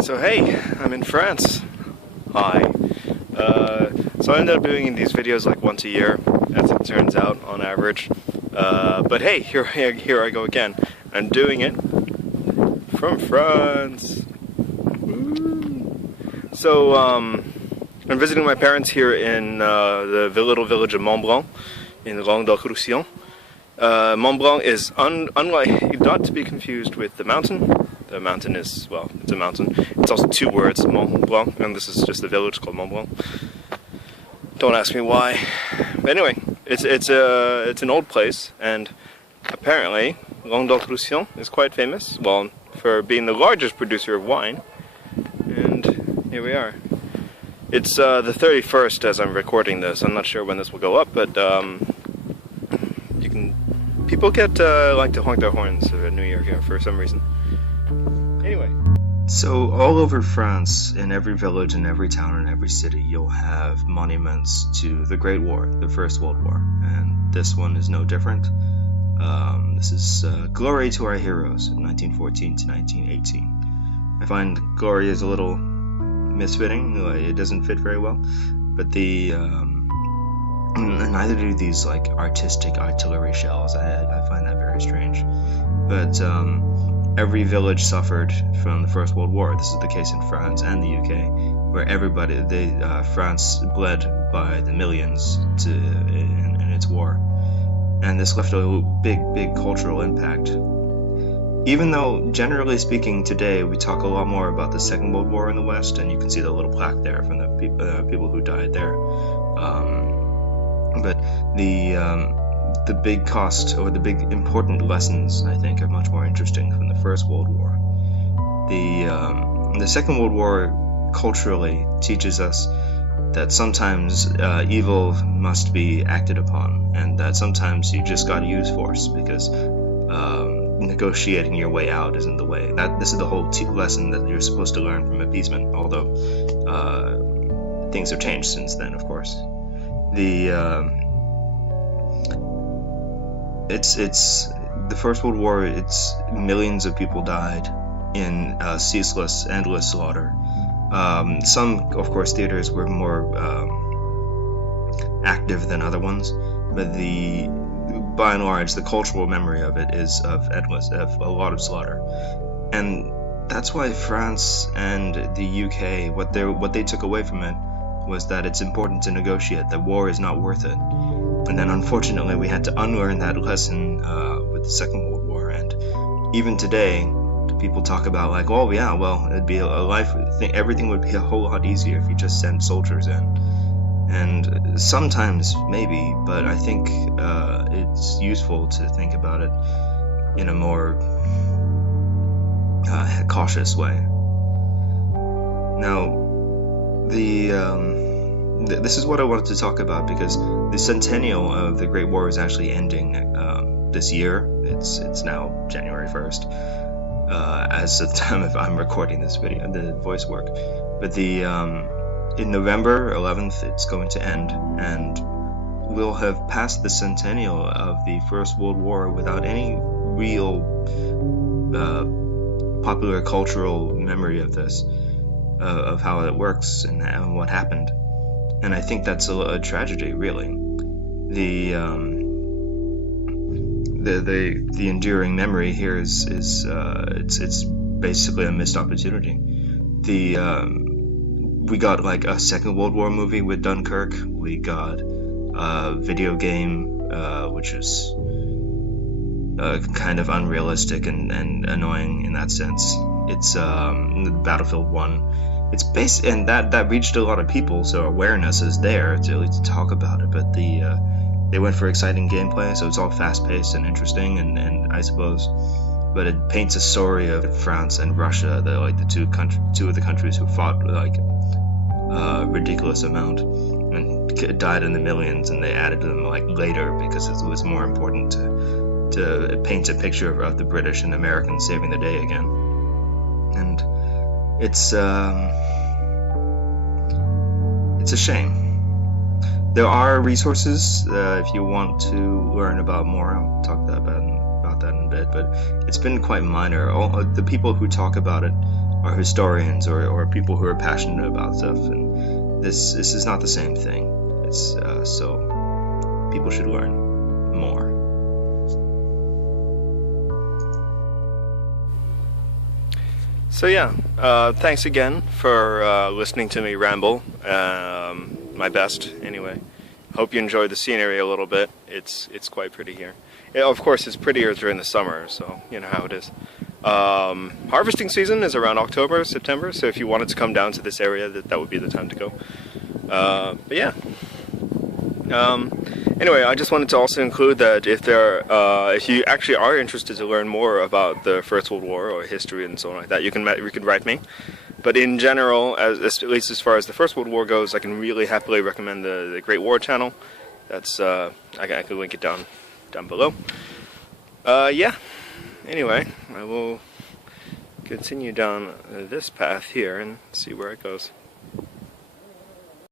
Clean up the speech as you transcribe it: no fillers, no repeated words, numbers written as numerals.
So hey, I'm in France. Hi. So I ended up doing these videos like once a year, as it turns out, on average. But hey, here I go again. I'm doing it from France. Woo. So I'm visiting my parents here in the little village of Montblanc in Languedoc-Roussillon. Montblanc is unlike, not to be confused with the mountain. The mountain is, well, it's a mountain. It's also two words, Mont Blanc, and this is just a village called Mont Blanc. Don't ask me why. But anyway, it's an old place, and apparently Languedoc-Roussillon is quite famous, well, for being the largest producer of wine. And here we are. It's the 31st as I'm recording this. I'm not sure when this will go up, but people get like to honk their horns at New Year here for some reason. Anyway. So all over France, in every village, in every town, in every city, you'll have monuments to the Great War, the First World War, and this one is no different. This is Glory to Our Heroes, 1914 to 1918. I find Glory is a little misfitting, it doesn't fit very well, but neither do these like artistic artillery shells. I find that very strange. But every village suffered from the First World War. This is the case in France and the UK, where France bled by the millions in its war. And this left a big cultural impact. Even though, generally speaking, today we talk a lot more about the Second World War in the West, and you can see the little plaque there from the people who died there. But the big cost, or the big important lessons, I think, are much more interesting from the First World War. The Second World War culturally teaches us that sometimes evil must be acted upon, and that sometimes you just gotta use force, because negotiating your way out isn't the way. This is the whole lesson that you're supposed to learn from appeasement, although things have changed since then, of course. It's the First World War. It's millions of people died in ceaseless, endless slaughter. Some, of course, theaters were more active than other ones, but by and large, the cultural memory of it is of a lot of slaughter, and that's why France and the UK, what they took away from it was that it's important to negotiate. That war is not worth it. And then unfortunately we had to unlearn that lesson with the Second World War, and even today people talk about like, oh yeah, well, it'd be a life thing, everything would be a whole lot easier if you just sent soldiers in. And sometimes maybe, but I think it's useful to think about it in a more cautious way. Now, this is what I wanted to talk about, because the Centennial of the Great War is actually ending this year. It's now January 1st, as of the time of I'm recording this video, the voice work. But in November 11th, it's going to end, and we'll have passed the Centennial of the First World War without any real popular cultural memory of this, of how it works and what happened. And I think that's a tragedy, really. The enduring memory here is it's basically a missed opportunity. We got like a Second World War movie with Dunkirk. We got a video game which is kind of unrealistic and annoying in that sense. It's Battlefield 1. It's and that reached a lot of people, so awareness is there to talk about it. But they went for exciting gameplay, so it's all fast-paced and interesting, and I suppose, but it paints a story of France and Russia, two of the countries who fought like a ridiculous amount and died in the millions, and they added them like later because it was more important to paint a picture of the British and Americans saving the day again. And it's a shame. There are resources if you want to learn about more. I'll talk about that in a bit, but it's been quite minor. All the people who talk about it are historians or people who are passionate about stuff, and this is not the same thing. It's so people should learn more. So yeah, thanks again for listening to me ramble. My best, anyway. Hope you enjoyed the scenery a little bit. It's quite pretty here. Of course, it's prettier during the summer, so you know how it is. Harvesting season is around October, September, so if you wanted to come down to this area, that would be the time to go. But yeah. Anyway, I just wanted to also include that if you actually are interested to learn more about the First World War or history and so on like that, you can write me. But in general, at least as far as the First World War goes, I can really happily recommend the Great War channel. That's I can link it down below. Yeah. Anyway, I will continue down this path here and see where it goes.